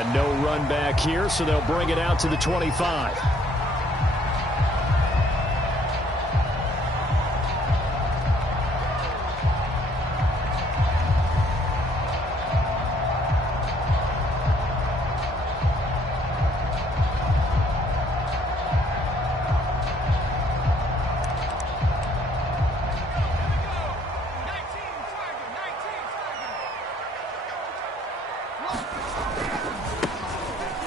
And no run back here, so they'll bring it out to the 25.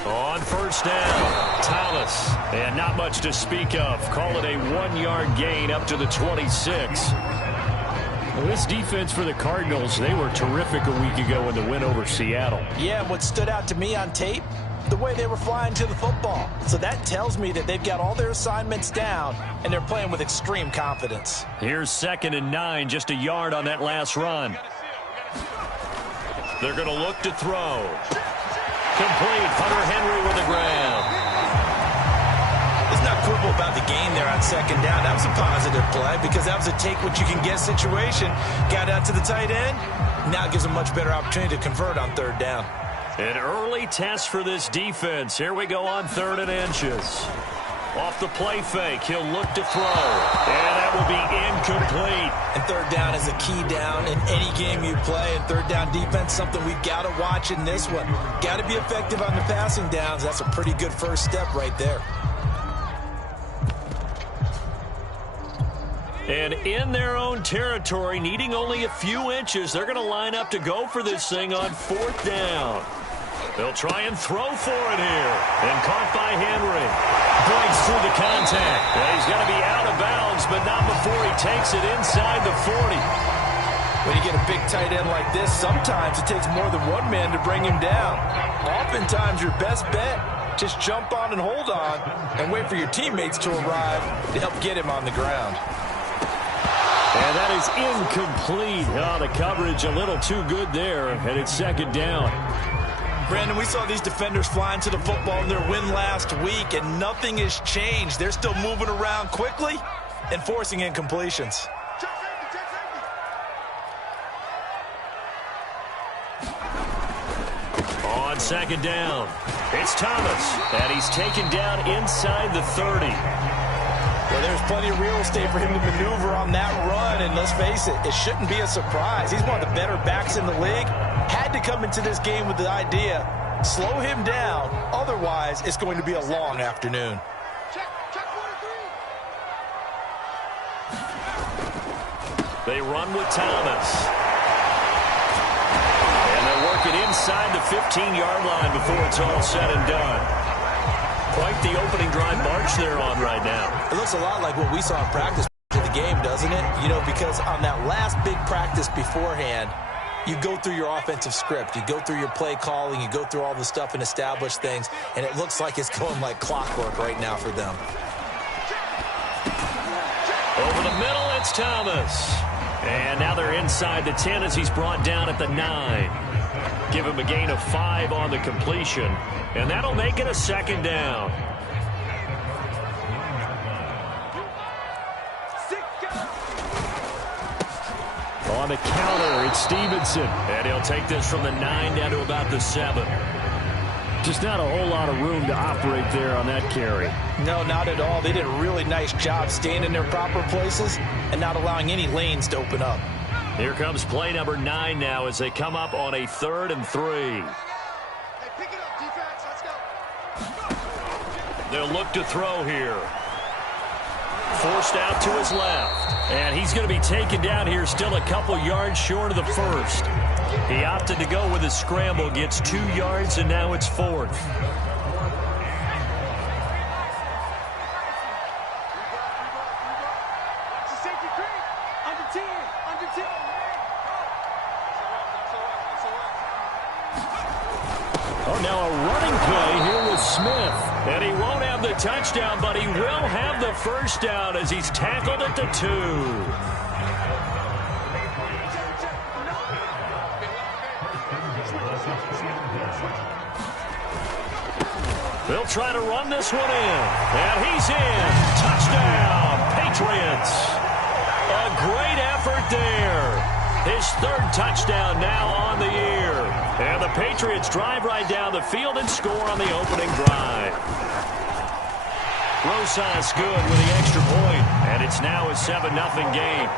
On first down, Thomas. And not much to speak of. Call it a 1-yard gain up to the 26. Well, this defense for the Cardinals, they were terrific a week ago in the win over Seattle. Yeah, and what stood out to me on tape, the way they were flying to the football. So that tells me that they've got all their assignments down, and they're playing with extreme confidence. Here's 2nd and 9, just a yard on that last run. They're going to look to throw. Complete. Hunter Henry with the grab. It's not quibble about the gain there on 2nd down. That was a positive play because that was a take-what-you-can-get situation. Got out to the tight end. Now it gives them much better opportunity to convert on 3rd down. An early test for this defense. Here we go on 3rd and inches. Off the play fake, he'll look to throw. And that will be incomplete. And 3rd down is a key down in any game you play. And 3rd down defense, something we've got to watch in this one. Got to be effective on the passing downs. That's a pretty good first step right there. And in their own territory, needing only a few inches, they're going to line up to go for this thing on 4th down. They'll try and throw for it here. And caught by Henry. Breaks through the contact. Well, he's going to be out of bounds, but not before he takes it inside the 40. When you get a big tight end like this, sometimes it takes more than one man to bring him down. Oftentimes, your best bet, just jump on and hold on and wait for your teammates to arrive to help get him on the ground. And that is incomplete. Oh, the coverage a little too good there, and it's 2nd down. Brandon, we saw these defenders flying to the football in their win last week, and nothing has changed. They're still moving around quickly and forcing incompletions. On 2nd down, it's Thomas, and he's taken down inside the 30. Well, there's plenty of real estate for him to maneuver on that run, and let's face it, it shouldn't be a surprise. He's one of the better backs in the league. Had to come into this game with the idea, slow him down, otherwise it's going to be a long afternoon. They run with Thomas. And they'll work it inside the 15-yard line before it's all said and done. Quite the opening drive march they're on right now. It looks a lot like what we saw in practice to the game, doesn't it? You know, because on that last big practice beforehand, you go through your offensive script. You go through your play calling. You go through all the stuff and establish things. And it looks like it's going like clockwork right now for them. Over the middle, it's Thomas. And now they're inside the 10 as he's brought down at the 9. Give him a gain of 5 on the completion. And that'll make it a 2nd down. On the counter, it's Stevenson. And he'll take this from the 9 down to about the 7. Just not a whole lot of room to operate there on that carry. No, not at all. They did a really nice job staying in their proper places and not allowing any lanes to open up. Here comes play number 9 now as they come up on a 3rd and 3. They'll look to throw here. Forced out to his left. And he's going to be taken down here still a couple yards short of the 1st. He opted to go with a scramble, gets 2 yards, and now it's 4th. Oh, now a running play here with Smith. And he won't have the touchdown, but he will have the first down as he's tackled at the 2. They'll try to run this one in. And he's in. Touchdown, Patriots. A great effort there. His 3rd touchdown now on the year. And the Patriots drive right down the field and score on the opening drive. Rosas good with the extra point, and it's now a 7-0 game.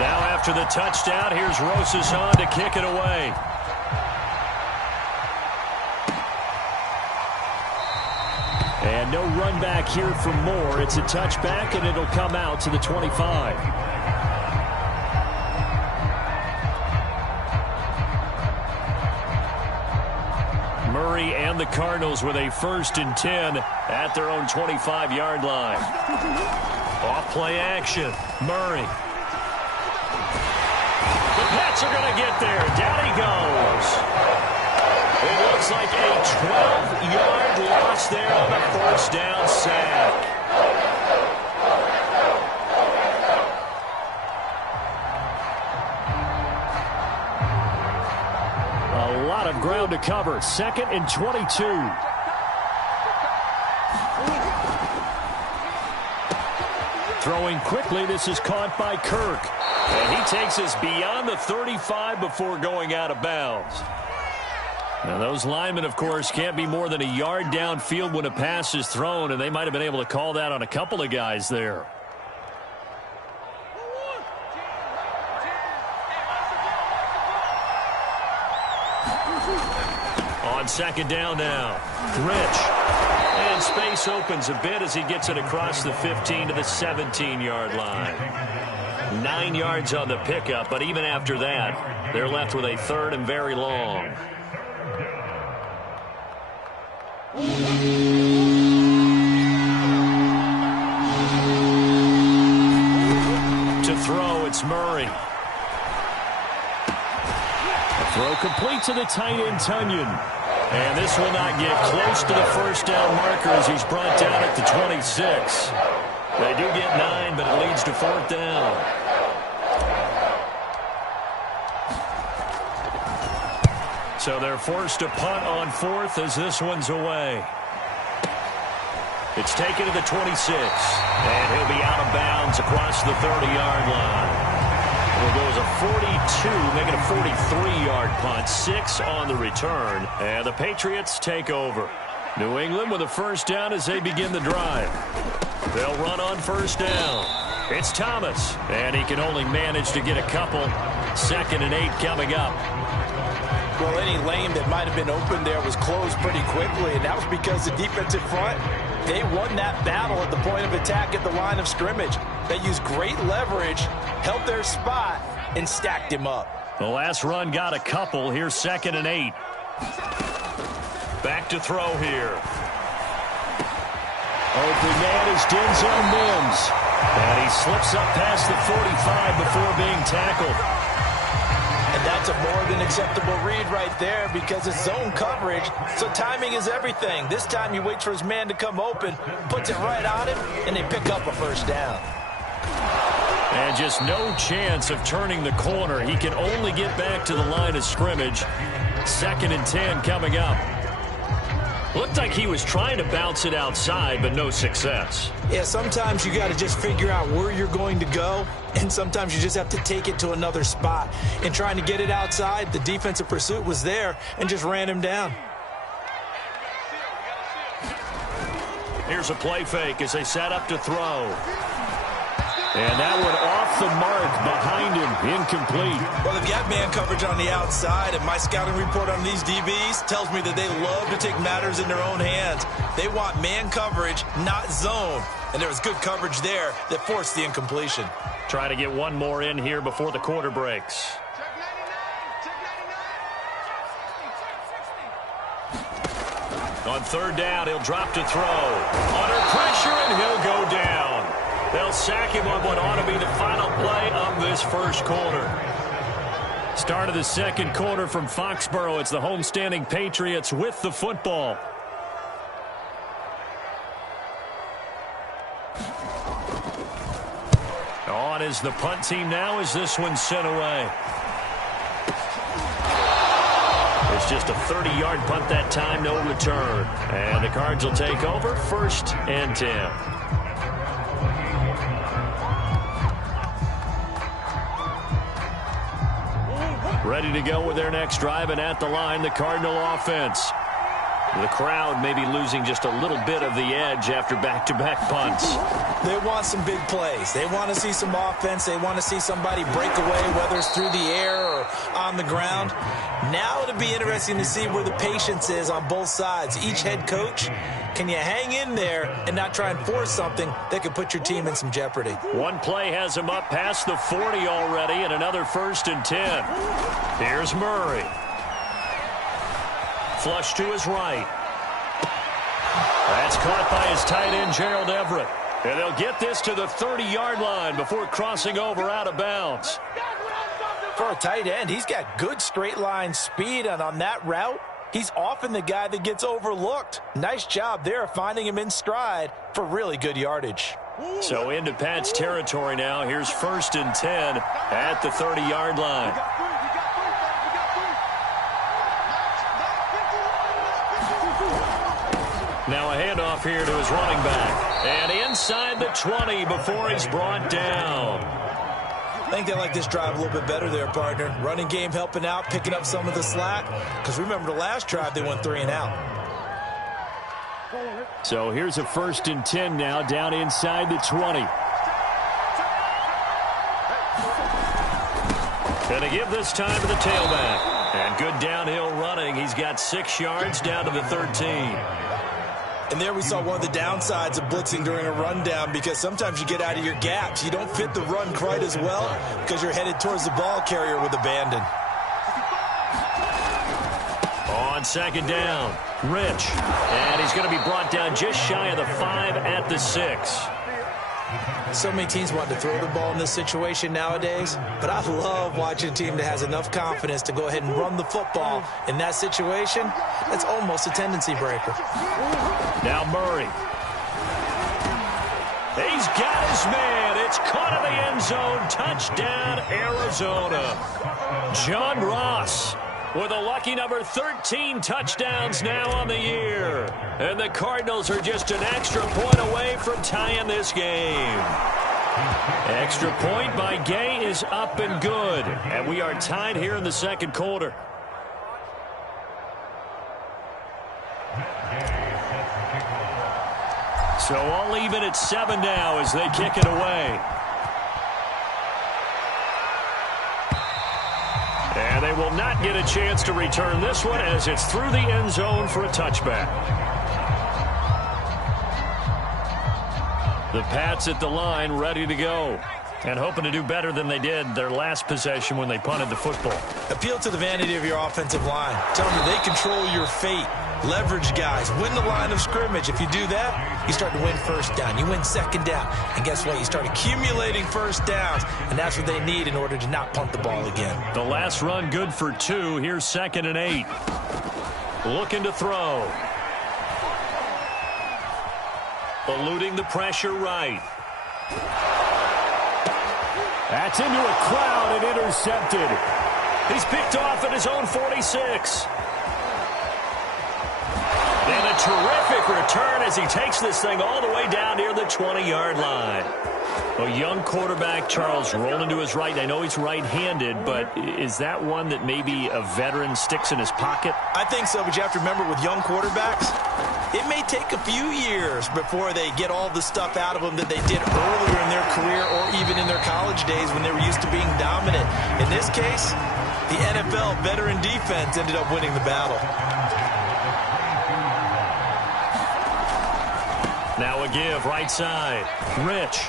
Now after the touchdown, here's Rosas on to kick it away. And no run back here for Moore. It's a touchback, and it'll come out to the 25. Murray and the Cardinals with a 1st and 10 at their own 25-yard line. Off play action. Murray. The Pats are going to get there. Down he goes. It looks like a 12-yard loss there on the 1st down sack. A lot of ground to cover. 2nd and 22. Throwing quickly, this is caught by Kirk. And he takes us beyond the 35 before going out of bounds. Now, those linemen, of course, can't be more than a yard downfield when a pass is thrown, and they might have been able to call that on a couple of guys there. On 2nd down now, Rich. And space opens a bit as he gets it across the 15 to the 17-yard line. 9 yards on the pickup, but even after that, they're left with a 3rd and very long. To throw, it's Murray. The throw complete to the tight end, Tunyon. And this will not get close to the 1st down marker as he's brought down at the 26. They do get 9, but it leads to 4th down. So they're forced to punt on 4th as this one's away. It's taken to the 26, and he'll be out of bounds across the 30-yard line. It'll go as a 42, making a 43-yard punt, 6 on the return, and the Patriots take over. New England with a 1st down as they begin the drive. They'll run on 1st down. It's Thomas, and he can only manage to get a couple. 2nd and 8 coming up. Well, any lane that might have been open there was closed pretty quickly, and that was because the defensive front, they won that battle at the point of attack at the line of scrimmage. They used great leverage, held their spot, and stacked him up. The last run got a couple. Here's 2nd and 8. Back to throw here. Open man is Denzel Mims. And he slips up past the 45 before being tackled. And that's a more than acceptable read right there because it's zone coverage, so timing is everything. This time he waits for his man to come open, puts it right on him, and they pick up a 1st down. And just no chance of turning the corner. He can only get back to the line of scrimmage. 2nd and 10 coming up. Looked like he was trying to bounce it outside, but no success. Yeah, sometimes you got to just figure out where you're going to go, and sometimes you just have to take it to another spot. And trying to get it outside, the defensive pursuit was there and just ran him down. Here's a play fake as they set up to throw. And that one off the mark behind him, incomplete. Well, they've got man coverage on the outside, and my scouting report on these DBs tells me that they love to take matters in their own hands. They want man coverage, not zone. And there was good coverage there that forced the incompletion. Try to get one more in here before the quarter breaks. On 3rd down, he'll drop to throw. Under pressure, and he'll go down. They'll sack him on what ought to be the final play of this 1st quarter. Start of the 2nd quarter from Foxborough. It's the homestanding Patriots with the football. On is the punt team now as this one's sent away. It's just a 30-yard punt that time, no return. And the Cards will take over 1st and 10. Ready to go with their next drive, and at the line, the Cardinal offense. The crowd may be losing just a little bit of the edge after back-to-back punts. They want some big plays. They want to see some offense. They want to see somebody break away, whether it's through the air or on the ground. Now it'll be interesting to see where the patience is on both sides. Each head coach, can you hang in there and not try and force something that could put your team in some jeopardy? One play has him up past the 40 already, and another 1st and 10. Here's Murray. Flush to his right. That's caught by his tight end, Gerald Everett. And they'll get this to the 30-yard line before crossing over out of bounds. For a tight end, he's got good straight-line speed, and on that route, he's often the guy that gets overlooked. Nice job there finding him in stride for really good yardage. So into Pat's territory now. Here's 1st and 10 at the 30-yard line. Now a handoff here to his running back. And inside the 20 before he's brought down. I think they like this drive a little bit better there, partner. Running game helping out, picking up some of the slack. Because remember the last drive, they went 3 and out. So here's a 1st and 10 now down inside the 20. Going to give this time to the tailback. And good downhill running. He's got 6 yards down to the 13. And there we saw one of the downsides of blitzing during a rundown, because sometimes you get out of your gaps. You don't fit the run quite as well because you're headed towards the ball carrier with abandon. On 2nd down, Rich. And he's going to be brought down just shy of the 5 at the 6. So many teams want to throw the ball in this situation nowadays, but I love watching a team that has enough confidence to go ahead and run the football. In that situation, that's almost a tendency breaker. Now Murray. He's got his man. It's caught in the end zone. Touchdown, Arizona. John Ross with a lucky number 13 touchdowns now on the year. And the Cardinals are just an extra point away from tying this game. Extra point by Gay is up and good. And we are tied here in the 2nd quarter. So all even at 7 now as they kick it away. And they will not get a chance to return this one as it's through the end zone for a touchback. The Pats at the line ready to go. And hoping to do better than they did their last possession when they punted the football. Appeal to the vanity of your offensive line. Tell them they control your fate. Leverage guys. Win the line of scrimmage. If you do that, you start to win 1st down. You win 2nd down. And guess what? You start accumulating 1st downs. And that's what they need in order to not punt the ball again. The last run good for 2. Here's 2nd and 8. Looking to throw. Eluding the pressure right. That's into a crowd and intercepted. He's picked off at his own 46. And a terrific return as he takes this thing all the way down near the 20-yard line. A young quarterback, Charles, rolling to his right. I know he's right-handed, but is that one that maybe a veteran sticks in his pocket? I think so, but you have to remember with young quarterbacks, it may take a few years before they get all the stuff out of them that they did earlier in their career or even in their college days when they were used to being dominant. In this case, the NFL veteran defense ended up winning the battle. Now a give, right side. Rich.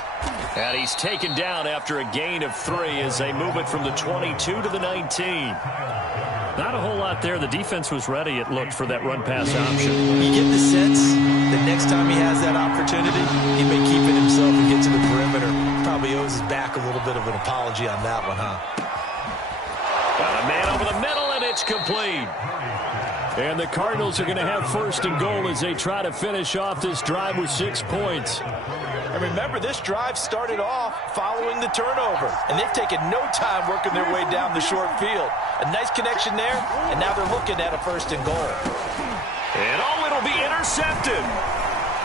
And he's taken down after a gain of 3 as they move it from the 22 to the 19. Not a whole lot there. The defense was ready, it looked, for that run-pass option. You get the sense that next time he has that opportunity, he may keep it himself and get to the perimeter. Probably owes his back a little bit of an apology on that one, huh? Got a man over the middle, and it's complete. And the Cardinals are going to have 1st and goal as they try to finish off this drive with 6 points. And remember, this drive started off following the turnover, and they've taken no time working their way down the short field. A nice connection there, and now they're looking at a 1st and goal. And it'll be intercepted.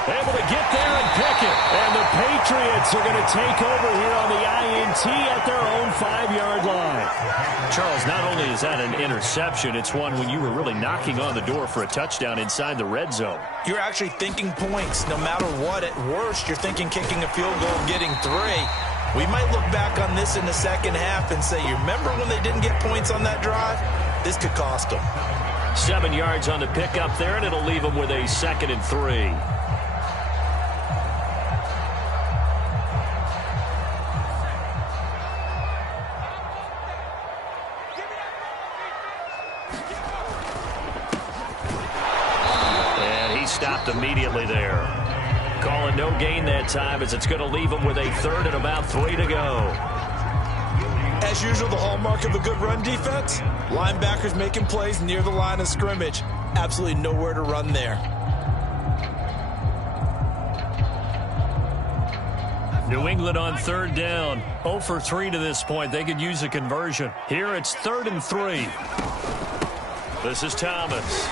Able to get there and pick it. And the Patriots are going to take over here on the INT at their own 5-yard line. Charles, not only is that an interception, it's one when you were really knocking on the door for a touchdown inside the red zone. You're actually thinking points. No matter what, at worst, you're thinking kicking a field goal and getting 3. We might look back on this in the second half and say, you remember when they didn't get points on that drive? This could cost them. 7 yards on the pickup there, and it'll leave them with a 2nd and 3. Stopped immediately there. Calling no gain that time as it's going to leave them with a 3rd and about 3 to go. As usual, the hallmark of a good run defense, linebackers making plays near the line of scrimmage. Absolutely nowhere to run there. New England on 3rd down. 0 for 3 to this point. They could use a conversion. Here it's 3rd and 3. This is Thomas.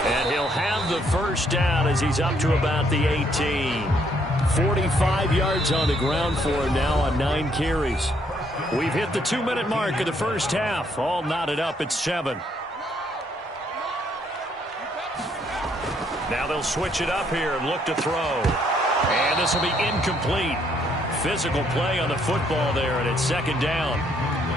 And he'll have the first down as he's up to about the 18. 45 yards on the ground for him now on 9 carries. We've hit the 2-minute mark of the first half. All knotted up at 7. Now they'll switch it up here and look to throw. And this will be incomplete. Physical play on the football there, and it's 2nd down.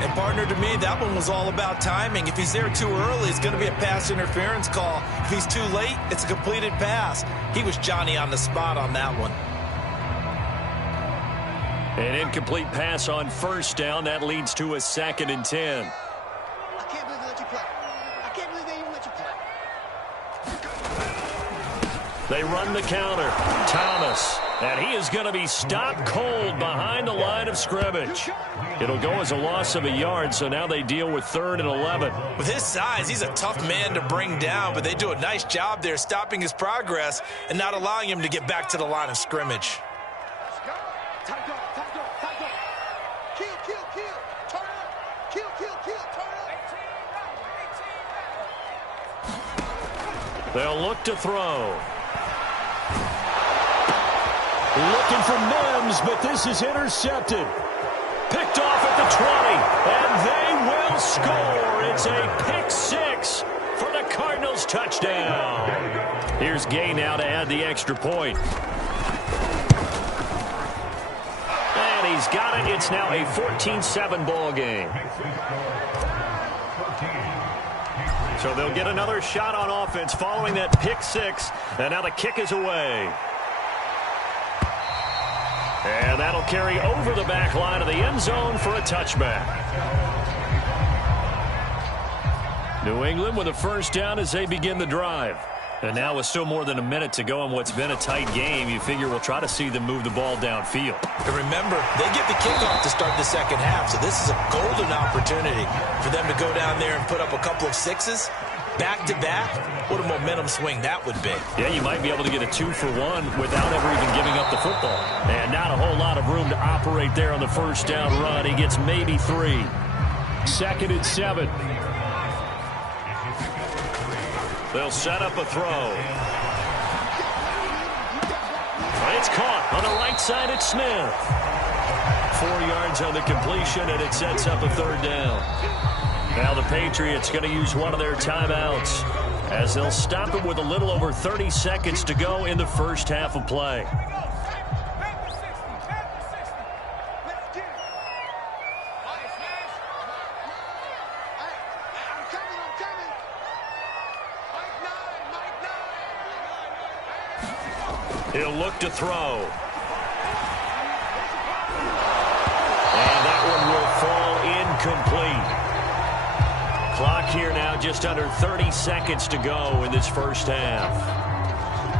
And, partner, to me, that one was all about timing. If he's there too early, it's going to be a pass interference call. If he's too late, it's a completed pass. He was Johnny on the spot on that one. An incomplete pass on 1st down. That leads to a 2nd and 10. I can't believe they let you play. I can't believe they even let you play. They run the counter. Thomas. And he is going to be stopped cold behind the line of scrimmage. It'll go as a loss of a yard, so now they deal with 3rd and 11. With his size, he's a tough man to bring down, but they do a nice job there stopping his progress and not allowing him to get back to the line of scrimmage. They'll look to throw. Looking for Mims, but this is intercepted. Picked off at the 20, and they will score. It's a pick 6 for the Cardinals touchdown. Here's Gay now to add the extra point. And he's got it. It's now a 14-7 ball game. So they'll get another shot on offense following that pick 6, and now the kick is away. And that'll carry over the back line of the end zone for a touchback. New England with a first down as they begin the drive. And now with still more than a minute to go in what's been a tight game, you figure we'll try to see them move the ball downfield. And remember, they get the kickoff to start the second half, so this is a golden opportunity for them to go down there and put up a couple of 6s. Back-to-back, what a momentum swing that would be. Yeah, you might be able to get a 2-for-1 without ever even giving up the football. And not a whole lot of room to operate there on the first down run. He gets maybe 3. 2nd and 7. They'll set up a throw. It's caught on the right side at Smith. 4 yards on the completion, and it sets up a 3rd down. Now the Patriots going to use one of their timeouts as they'll stop it with a little over 30 seconds to go in the first half of play. He'll look to throw. And that one will fall incomplete. Clock here now just under 30 seconds to go in this first half.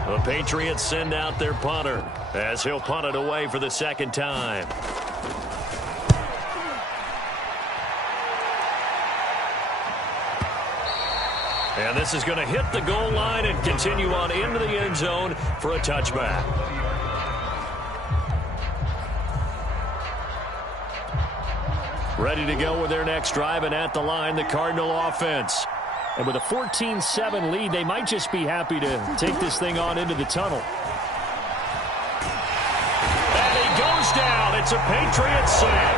The Patriots send out their punter as he'll punt it away for the 2nd time. And this is going to hit the goal line and continue on into the end zone for a touchback. Ready to go with their next drive, and at the line, the Cardinal offense. And with a 14-7 lead, they might just be happy to take this thing on into the tunnel. And he goes down. It's a Patriot sack.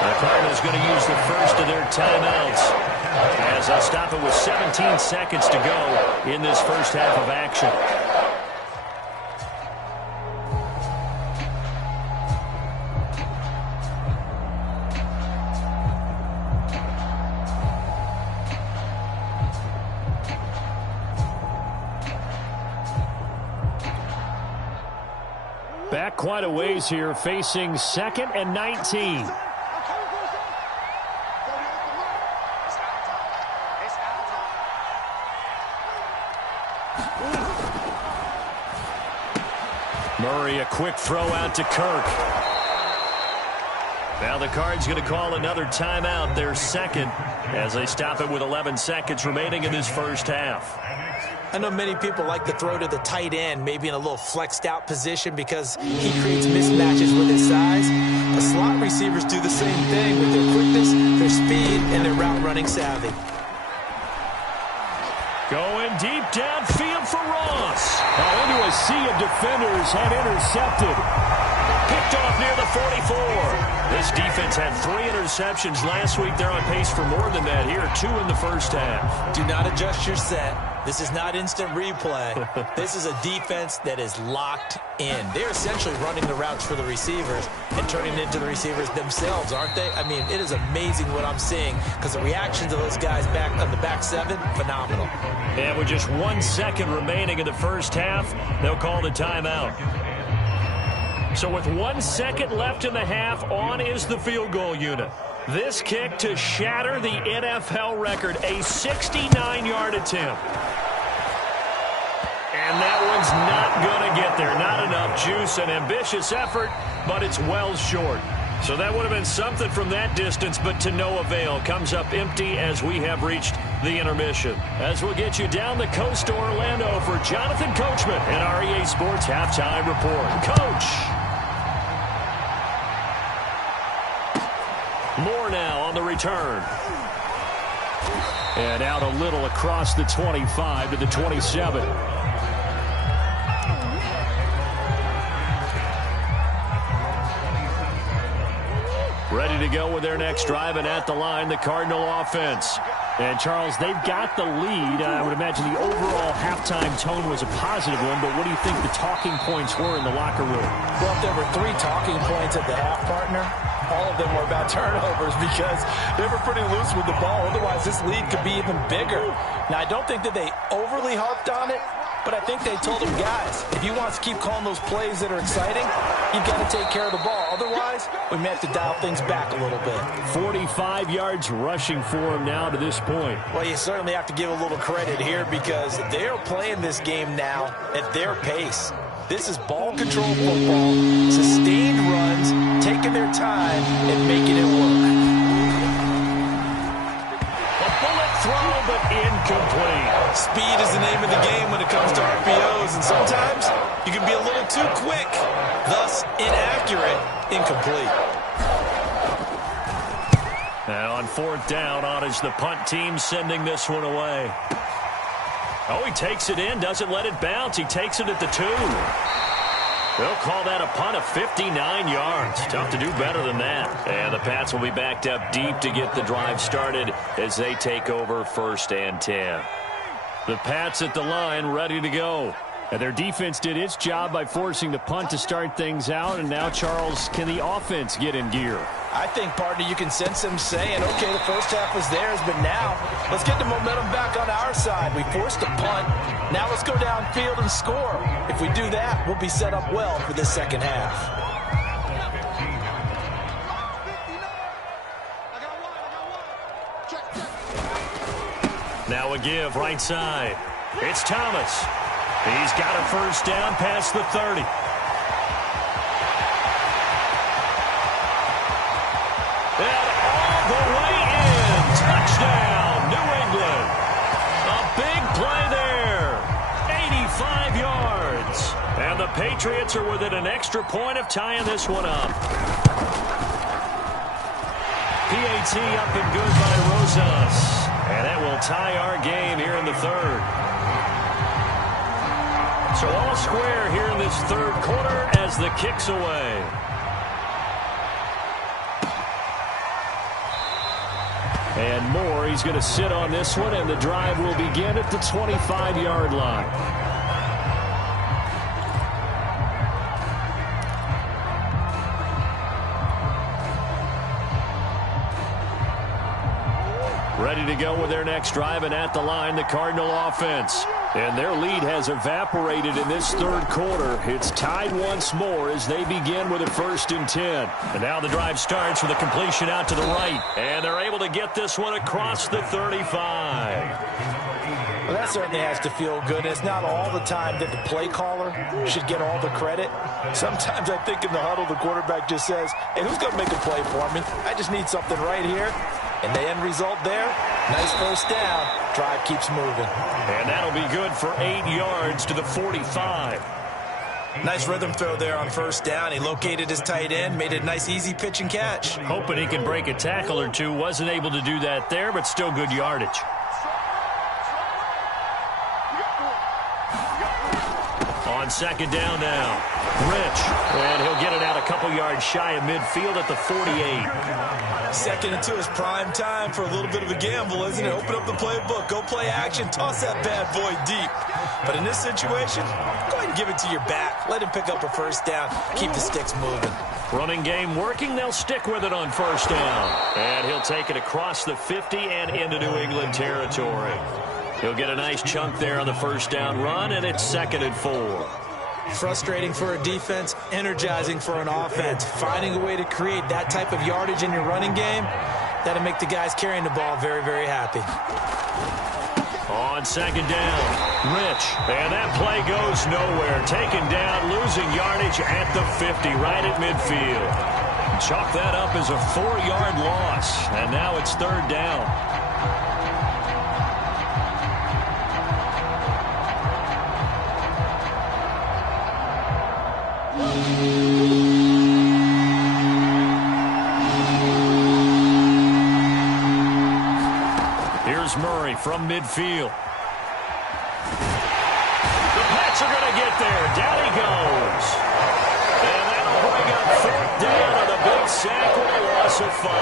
The Cardinals going to use the first of their timeouts as they'll stop it with 17 seconds to go in this first half of action. Back quite a ways here, facing 2nd and 19. Murray, a quick throw out to Kirk. Now the Cards going to call another timeout, their second, as they stop it with 11 seconds remaining in this first half. I know many people like to throw to the tight end, maybe in a little flexed out position because he creates mismatches with his size. The slot receivers do the same thing with their quickness, their speed, and their route running savvy. Going deep downfield for Ross. Into a sea of defenders and intercepted. Picked off near the 44. This defense had 3 interceptions last week. They're on pace for more than that here. 2 in the first half. Do not adjust your set. This is not instant replay. This is a defense that is locked in. They're essentially running the routes for the receivers and turning it into the receivers themselves, aren't they? I mean, it is amazing what I'm seeing because the reactions of those guys back on the back 7, phenomenal. And with just 1 second remaining in the first half, they'll call the timeout. So with 1 second left in the half, on is the field goal unit. This kick to shatter the NFL record, a 69-yard attempt. And that one's not going to get there. Not enough juice, an ambitious effort, but it's well short. So that would have been something from that distance, but to no avail. Comes up empty as we have reached the intermission. As we'll get you down the coast to Orlando for Jonathan Coachman and our EA Sports Halftime Report. Coach! More now on the return. And out a little across the 25 to the 27. Ready to go with their next drive, and at the line, the Cardinal offense. And, Charles, they've got the lead. I would imagine the overall halftime tone was a positive one, but what do you think the talking points were in the locker room? Well, if there were 3 talking points at the half, partner, all of them were about turnovers because they were pretty loose with the ball. Otherwise, this lead could be even bigger. Now, I don't think that they overly harped on it, but I think they told them, guys, if you want to keep calling those plays that are exciting, you've got to take care of the ball. Otherwise, we may have to dial things back a little bit. 45 yards rushing for him now to this point. Well, you certainly have to give a little credit here because they're playing this game now at their pace. This is ball control football, sustained runs, taking their time and making it work. A bullet throw, but incomplete. Speed is the name of the game when it comes to RPOs, and sometimes you can be a little too quick, thus inaccurate, incomplete. Now on 4th down, on is the punt team sending this one away. Oh, he takes it in, doesn't let it bounce. He takes it at the 2. They'll call that a punt of 59 yards. Tough to do better than that. And the Pats will be backed up deep to get the drive started as they take over 1st and 10. The Pats at the line ready to go. And their defense did its job by forcing the punt to start things out. And now, Charles, can the offense get in gear? I think, partner, you can sense them saying, okay, the first half was theirs, but now let's get the momentum back on our side. We forced a punt. Now let's go downfield and score. If we do that, we'll be set up well for this second half. Now a give right side. It's Thomas. He's got a first down past the 30. And all the way in. Touchdown, New England. A big play there. 85 yards. And the Patriots are within an extra point of tying this one up. PAT up and good by Rosas. And that will tie our game here in the 3rd. So all square here in this 3rd quarter as the kick's away. And Moore, he's going to sit on this one, and the drive will begin at the 25-yard line. Ready to go with their next drive, and at the line, the Cardinal offense. And their lead has evaporated in this third quarter. It's tied once more as they begin with a 1st and 10. And now the drive starts with a completion out to the right. And they're able to get this one across the 35. Well, that certainly has to feel good. It's not all the time that the play caller should get all the credit. Sometimes I think in the huddle, the quarterback just says, hey, who's going to make a play for me? I just need something right here. And the end result there, nice 1st down. Drive keeps moving. And that'll be good for 8 yards to the 45. Nice rhythm throw there on 1st down. He located his tight end, made a nice easy pitch and catch. Hoping he can break a tackle or two. Wasn't able to do that there, but still good yardage. On 2nd down now, Rich. And he'll get it out a couple yards shy of midfield at the 48. 2nd and 2 is prime time for a little bit of a gamble, isn't it? Open up the playbook, go play action, toss that bad boy deep. But in this situation, go ahead and give it to your back. Let him pick up a 1st down. Keep the sticks moving. Running game working. They'll stick with it on 1st down. And he'll take it across the 50 and into New England territory. He'll get a nice chunk there on the 1st down run, and it's 2nd and 4. Frustrating for a defense, energizing for an offense. Finding a way to create that type of yardage in your running game, that'll make the guys carrying the ball very, very happy. On 2nd down, Rich. And that play goes nowhere. Taken down, losing yardage at the 50, right at midfield. Chalk that up as a 4-yard loss. And now it's 3rd down. Here's Murray from midfield. The Pats are going to get there. Down he goes. And that'll bring up 4th down on the big sack with a loss of 5.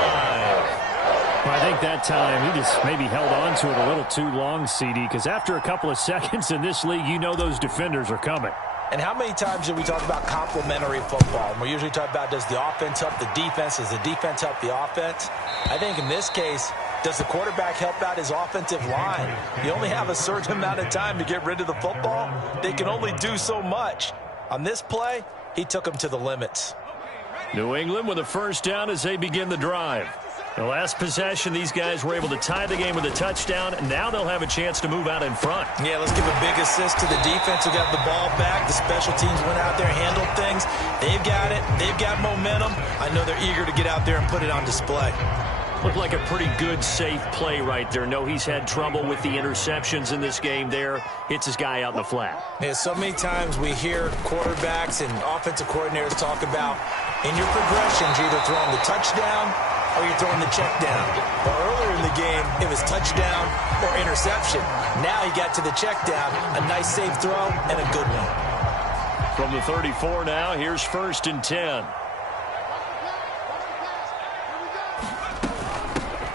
Well, I think that time he just maybe held on to it a little too long, CD, because after a couple of seconds in this league, you know those defenders are coming. And how many times do we talk about complementary football? And we usually talk about, does the offense help the defense? Does the defense help the offense? I think in this case, does the quarterback help out his offensive line? You only have a certain amount of time to get rid of the football. They can only do so much. On this play, he took them to the limits. New England with a 1st down as they begin the drive. The last possession, these guys were able to tie the game with a touchdown, and now they'll have a chance to move out in front. Yeah, let's give a big assist to the defense who got the ball back. The special teams went out there, handled things. They've got it. They've got momentum. I know they're eager to get out there and put it on display. Looked like a pretty good, safe play right there. No, he's had trouble with the interceptions in this game there. Hits his guy out in the flat. Yeah, so many times we hear quarterbacks and offensive coordinators talk about, in your progressions, you're either throwing the touchdown or you're throwing the check down. But earlier in the game, it was touchdown or interception. Now he got to the check down, a nice safe throw, and a good one. From the 34 now, here's 1st and 10.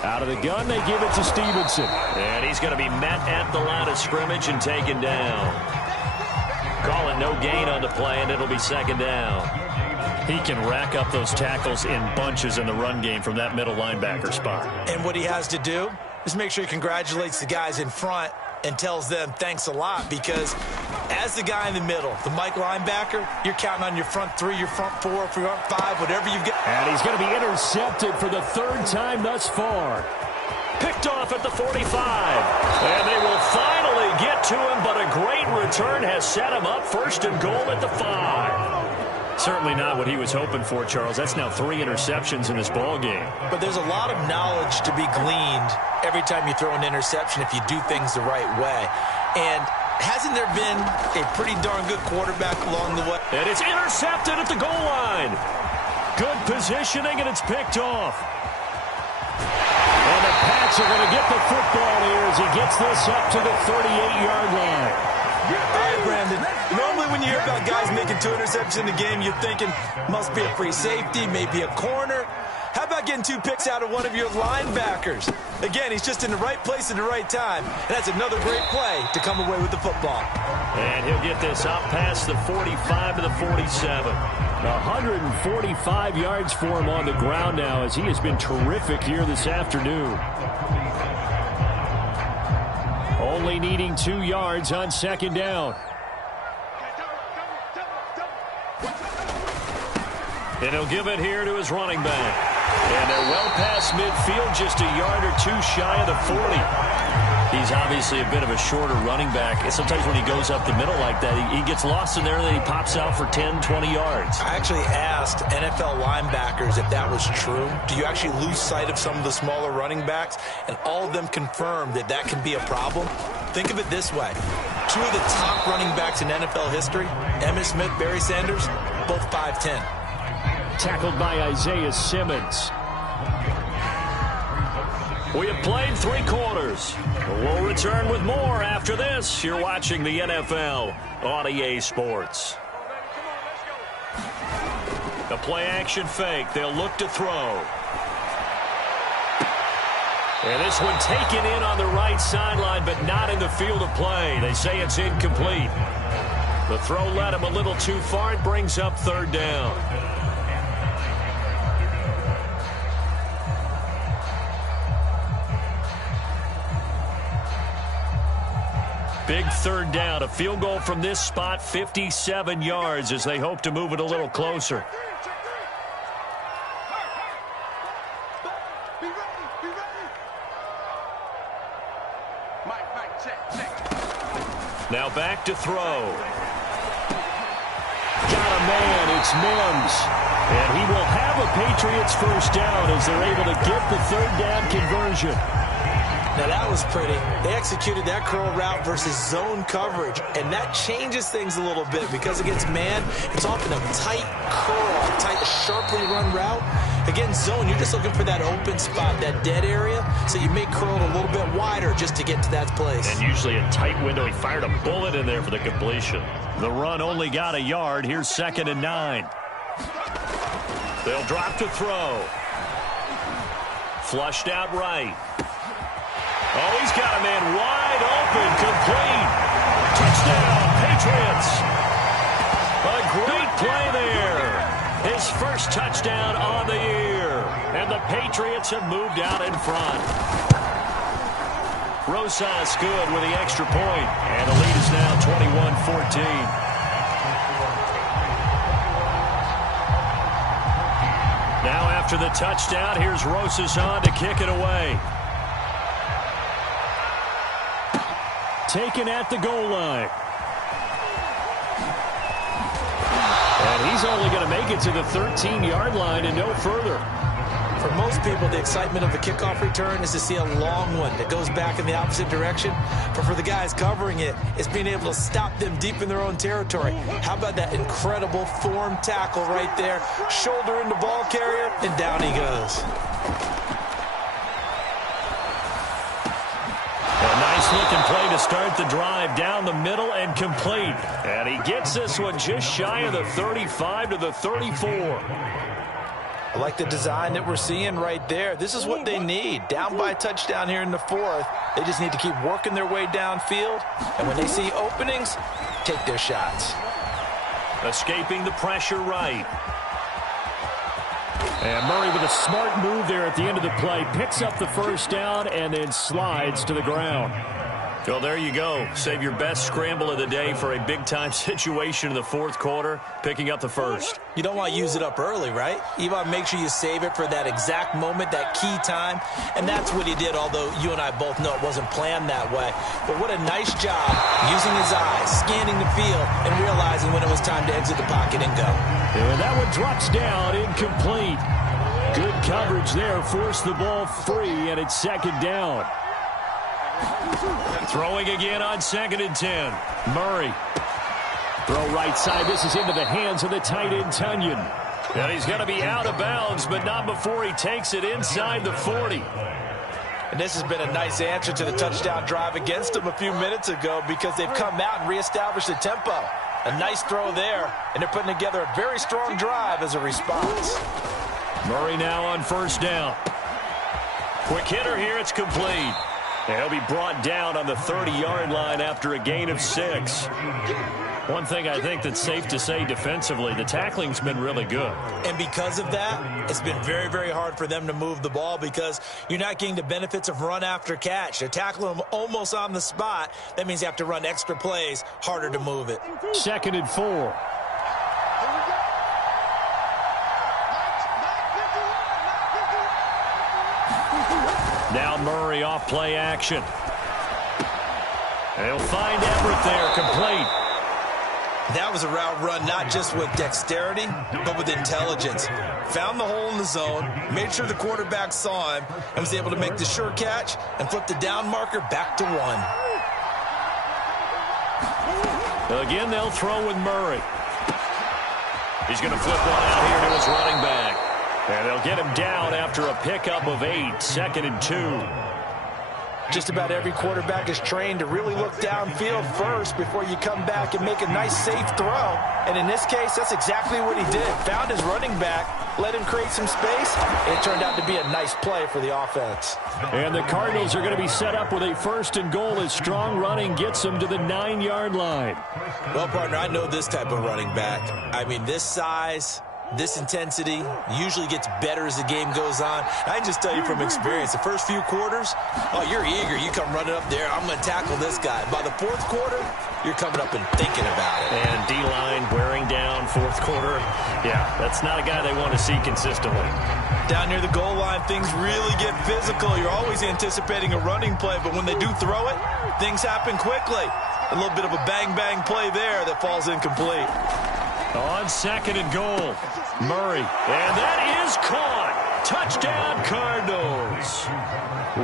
Out of the gun, they give it to Stevenson. And he's going to be met at the line of scrimmage and taken down. Calling no gain on the play, and it'll be 2nd down. He can rack up those tackles in bunches in the run game from that middle linebacker spot. And what he has to do is make sure he congratulates the guys in front and tells them thanks a lot, because as the guy in the middle, the Mike linebacker, you're counting on your front 3, your front 4, your front 5, whatever you've got. And he's going to be intercepted for the 3rd time thus far. Picked off at the 45. And they will finally get to him, but a great return has set him up 1st and goal at the 5. Certainly not what he was hoping for, Charles. That's now 3 interceptions in this ball game. But there's a lot of knowledge to be gleaned every time you throw an interception if you do things the right way. And hasn't there been a pretty darn good quarterback along the way? And it's intercepted at the goal line. Good positioning, and it's picked off. And the Pats are going to get the football here as he gets this up to the 38-yard line. All right, Brandon. Normally when you hear about guys making 2 interceptions in the game, you're thinking must be a free safety, maybe a corner. How about not getting 2 picks out of one of your linebackers. Again, he's just in the right place at the right time. And that's another great play to come away with the football. And he'll get this up past the 45 to the 47. 145 yards for him on the ground now as he has been terrific here this afternoon. Only needing 2 yards on second down. And he'll give it here to his running back. And they're well past midfield, just a yard or 2 shy of the 40. He's obviously a bit of a shorter running back. And sometimes when he goes up the middle like that, he gets lost in there and then he pops out for 10, 20 yards. I actually asked NFL linebackers if that was true. Do you actually lose sight of some of the smaller running backs? And all of them confirmed that that can be a problem. Think of it this way. 2 of the top running backs in NFL history, Emmitt Smith, Barry Sanders, both 5'10". Tackled by Isaiah Simmons. We have played 3 quarters. We'll return with more after this. You're watching the NFL on EA Sports. The play-action fake. They'll look to throw. And this one taken in on the right sideline, but not in the field of play. They say it's incomplete. The throw led him a little too far. It brings up 3rd down. Big 3rd down. A field goal from this spot, 57 yards as they hope to move it a little closer. Now back to throw. Got a man. It's Mims. And he will have a Patriots first down as they're able to get the 3rd down conversion. Now that was pretty. They executed that curl route versus zone coverage, and that changes things a little bit because against man, it's often a tight curl, tight, sharply run route. Against zone, you're just looking for that open spot, that dead area, so you may curl it a little bit wider just to get to that place. And usually a tight window. He fired a bullet in there for the completion. The run only got a yard. Here's 2nd and 9. They'll drop to throw. Flushed out right. Oh, he's got a man wide open, complete. Touchdown, Patriots. A great play there. His first touchdown on the year. And the Patriots have moved out in front. Rosas good with the extra point. And the lead is now 21-14. Now after the touchdown, here's Rosas on to kick it away. Taken at the goal line. And he's only going to make it to the 13-yard line and no further. For most people, the excitement of the kickoff return is to see a long one that goes back in the opposite direction. But for the guys covering it, it's being able to stop them deep in their own territory. How about that incredible form tackle right there? Shoulder into ball carrier, and down he goes. Nice-looking play to start the drive down the middle and complete. And he gets this one just shy of the 35 to the 34. I like the design that we're seeing right there. This is what they need. Down by a touchdown here in the 4th. They just need to keep working their way downfield. And when they see openings, take their shots. Escaping the pressure right. And Murray with a smart move there at the end of the play. Picks up the first down and then slides to the ground. Well, there you go. Save your best scramble of the day for a big-time situation in the 4th quarter, picking up the first. You don't want to use it up early, right? You want to make sure you save it for that exact moment, that key time. And that's what he did, although you and I both know it wasn't planned that way. But what a nice job using his eyes, scanning the field, and realizing when it was time to exit the pocket and go. And that one drops down, incomplete. Good coverage there, forced the ball free, and it's 2nd down. Throwing again on 2nd and 10. Murray. Throw right side. This is into the hands of the tight end, Tunyon. And he's going to be out of bounds, but not before he takes it inside the 40. And this has been a nice answer to the touchdown drive against them a few minutes ago because they've come out and reestablished the tempo. A nice throw there, and they're putting together a very strong drive as a response. Murray now on first down. Quick hitter here. It's complete. And he'll be brought down on the 30-yard line after a gain of 6. One thing I think that's safe to say defensively, the tackling's been really good. And because of that, it's been very, very hard for them to move the ball because you're not getting the benefits of run after catch. They're tackling them almost on the spot. That means you have to run extra plays, harder to move it. 2nd and 4. Now Murray off play action. And he'll find Everett there, complete. That was a route run not just with dexterity, but with intelligence. Found the hole in the zone, made sure the quarterback saw him, and was able to make the sure catch and flip the down marker back to 1. Again, they'll throw with Murray. He's going to flip one out here to his running back. And they'll get him down after a pickup of 8, 2nd and 2. Just about every quarterback is trained to really look downfield first before you come back and make a nice, safe throw. And in this case, that's exactly what he did. Found his running back, let him create some space, and it turned out to be a nice play for the offense. And the Cardinals are going to be set up with a 1st and goal as strong running gets them to the 9-yard line. Well, partner, I know this type of running back. I mean, this size, this intensity usually gets better as the game goes on. I can just tell you from experience, the first few quarters, oh, you're eager. You come running up there, I'm going to tackle this guy. By the 4th quarter, you're coming up and thinking about it. And D-line wearing down 4th quarter. Yeah, that's not a guy they want to see consistently. Down near the goal line, things really get physical. You're always anticipating a running play, but when they do throw it, things happen quickly. A little bit of a bang-bang play there that falls incomplete. On 2nd and goal, Murray. And that is caught. Touchdown, Cardinals.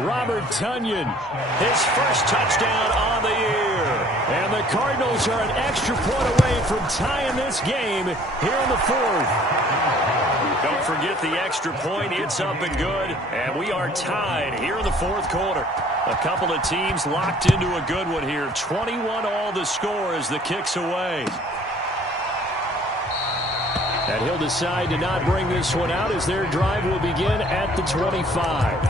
Robert Tonyan, his first touchdown on the year. And the Cardinals are an extra point away from tying this game here in the 4th. Don't forget the extra point. It's up and good. And we are tied here in the 4th quarter. A couple of teams locked into a good one here. 21 all the score as the kick's away. And he'll decide to not bring this one out as their drive will begin at the 25.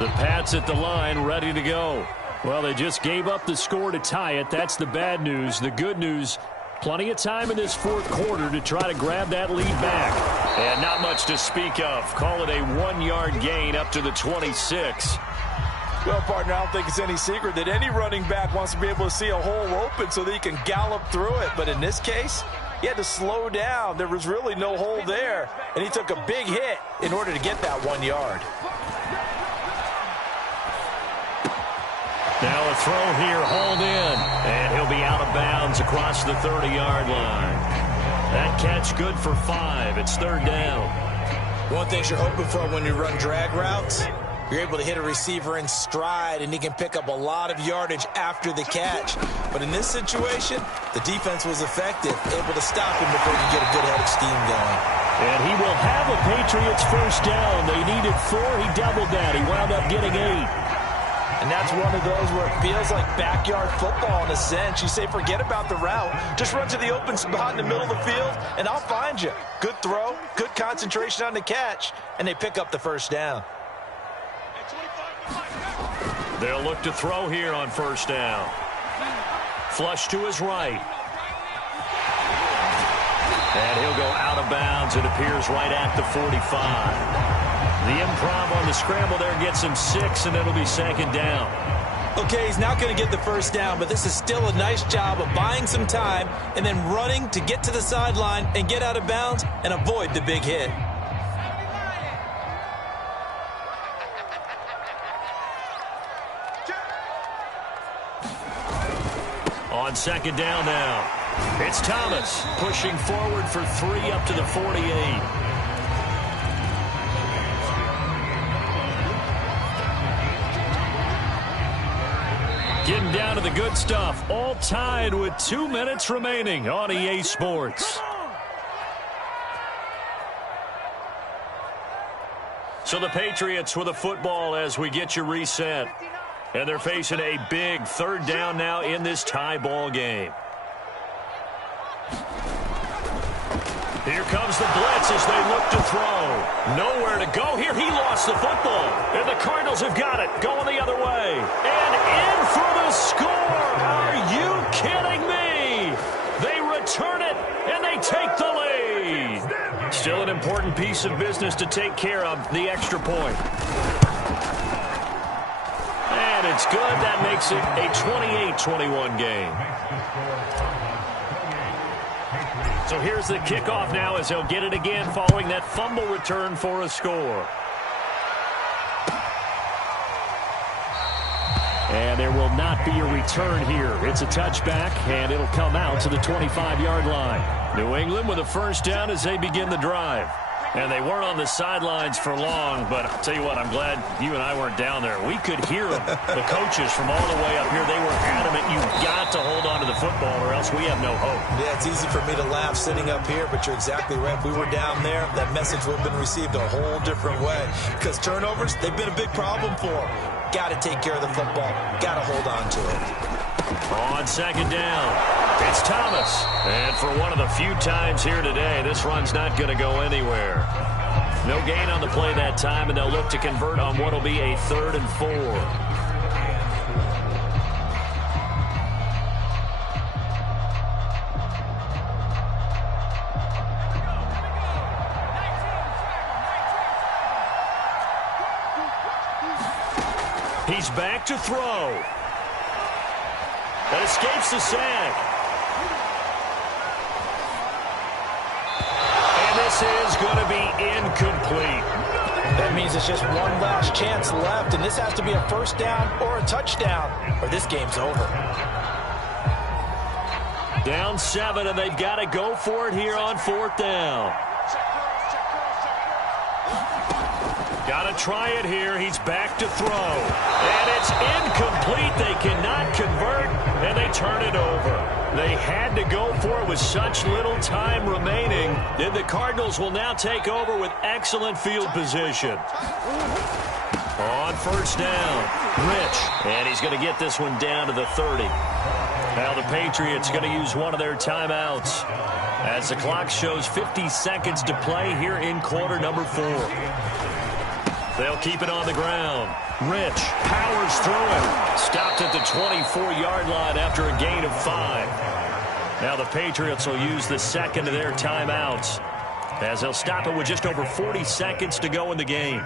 The Pats at the line, ready to go. Well, they just gave up the score to tie it. That's the bad news. The good news, plenty of time in this 4th quarter to try to grab that lead back. And not much to speak of. Call it a 1-yard gain up to the 26. Well, partner, I don't think it's any secret that any running back wants to be able to see a hole open so that he can gallop through it. But in this case, he had to slow down. There was really no hole there, and he took a big hit in order to get that 1 yard. Now a throw here, hauled in, and he'll be out of bounds across the 30-yard line. That catch good for 5. It's 3rd down. One thing you're hoping for when you run drag routes, you're able to hit a receiver in stride, and he can pick up a lot of yardage after the catch. But in this situation, the defense was effective, able to stop him before you get a good head of steam going. And he will have a Patriots 1st down. They needed 4. He doubled that. He wound up getting 8. And that's one of those where it feels like backyard football in a sense. You say, forget about the route. Just run to the open spot in the middle of the field, and I'll find you. Good throw, good concentration on the catch, and they pick up the 1st down. They'll look to throw here on 1st down. Flush to his right. And he'll go out of bounds. It appears right at the 45. The improv on the scramble there gets him 6, and it'll be 2nd down. Okay, he's not going to get the 1st down, but this is still a nice job of buying some time and then running to get to the sideline and get out of bounds and avoid the big hit. On 2nd down now. It's Thomas pushing forward for 3 up to the 48. Getting down to the good stuff. All tied with 2 minutes remaining on EA Sports. So the Patriots with a football as we get you reset. And they're facing a big 3rd down now in this tie ball game. comes the blitz as they look to throw. Nowhere to go here. He lost the football. And the Cardinals have got it. Going the other way. And in for the score. Are you kidding me? They return it, and they take the lead. Still an important piece of business to take care of, the extra point. And it's good. That makes it a 28-21 game. So here's the kickoff now as they'll get it again following that fumble return for a score. And there will not be a return here. It's a touchback, and it'll come out to the 25-yard line. New England with a first down as they begin the drive. And they weren't on the sidelines for long, but I'll tell you what, I'm glad you and I weren't down there. We could hear them, the coaches from all the way up here. They were adamant, you've got to hold on to the football or else we have no hope. Yeah, it's easy for me to laugh sitting up here, but you're exactly right. If we were down there, that message would have been received a whole different way. Because turnovers, they've been a big problem for them. Got to take care of the football. Got to hold on to it. On second down, it's Thomas. And for one of the few times here today, this run's not going to go anywhere. No gain on the play that time, and they'll look to convert on what will be a 3rd and 4. He's back to throw. That escapes the sack. And this is going to be incomplete. That means it's just one last chance left, and this has to be a first down or a touchdown, or this game's over. Down 7, and they've got to go for it here on 4th down. Got to try it here. He's back to throw. And it's incomplete. They cannot convert, and they turn it over. They had to go for it with such little time remaining. And the Cardinals will now take over with excellent field position. On first down, Rich. And he's going to get this one down to the 30. Now the Patriots going to use one of their timeouts as the clock shows 50 seconds to play here in quarter number 4. They'll keep it on the ground. Rich powers through it. Stopped at the 24-yard line after a gain of 5. Now the Patriots will use the second of their timeouts as they'll stop it with just over 40 seconds to go in the game.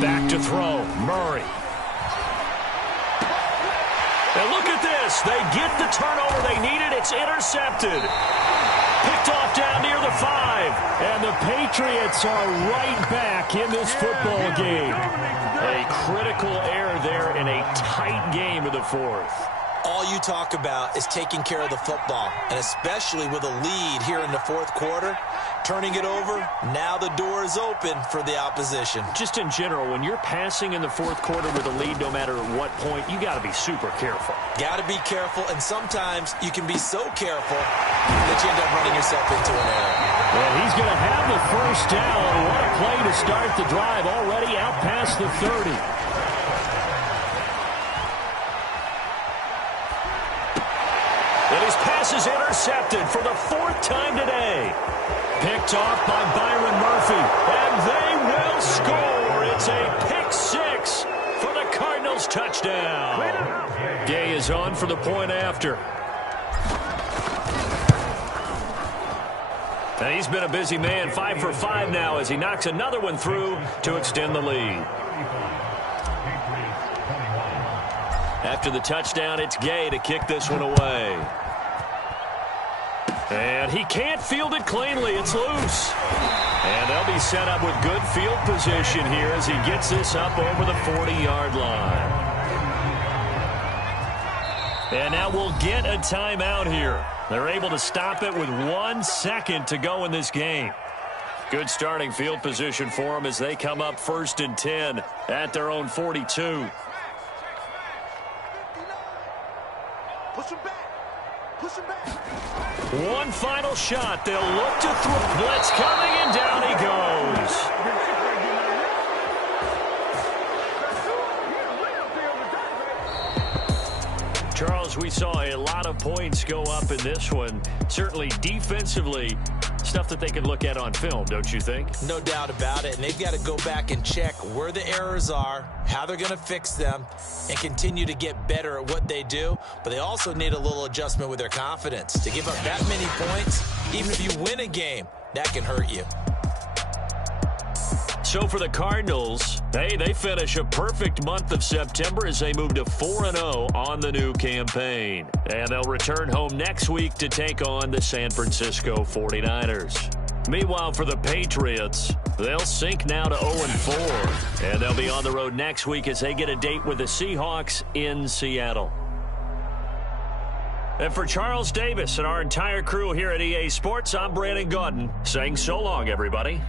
Back to throw. Murray. And look at this. They get the turnover they needed. It's intercepted. Picked off down near the 5. And the Patriots are right back in this football game. A critical error there in a tight game of the 4th. All you talk about is taking care of the football, and especially with a lead here in the 4th quarter, turning it over, now the door is open for the opposition. Just in general, when you're passing in the 4th quarter with a lead, no matter what point, you got to be super careful. Got to be careful, and sometimes you can be so careful that you end up running yourself into an error. Well, he's going to have the first down. What a play to start the drive, already out past the 30. And his pass is intercepted for the 4th time today. Picked off by Byron Murphy. And they will score. It's a pick 6 for the Cardinals touchdown. Gay is on for the point after. And he's been a busy man, 5 for 5 now as he knocks another one through to extend the lead. After the touchdown, it's Gay to kick this one away. And he can't field it cleanly. It's loose. And they'll be set up with good field position here as he gets this up over the 40-yard line. And now we'll get a timeout here. They're able to stop it with 1 second to go in this game. Good starting field position for them as they come up 1st and 10 at their own 42. Push him back. Push him back. One final shot. They'll look to throw. Blitz coming, and down he goes. Charles, we saw a lot of points go up in this one. Certainly defensively, stuff that they can look at on film, don't you think? No doubt about it. And they've got to go back and check where the errors are, how they're going to fix them, and continue to get better at what they do. But they also need a little adjustment with their confidence. To give up that many points, even if you win a game, that can hurt you. So for the Cardinals, hey, they finish a perfect month of September as they move to 4-0 on the new campaign. And they'll return home next week to take on the San Francisco 49ers. Meanwhile, for the Patriots, they'll sink now to 0-4. And they'll be on the road next week as they get a date with the Seahawks in Seattle. And for Charles Davis and our entire crew here at EA Sports, I'm Brandon Gaudin saying so long, everybody.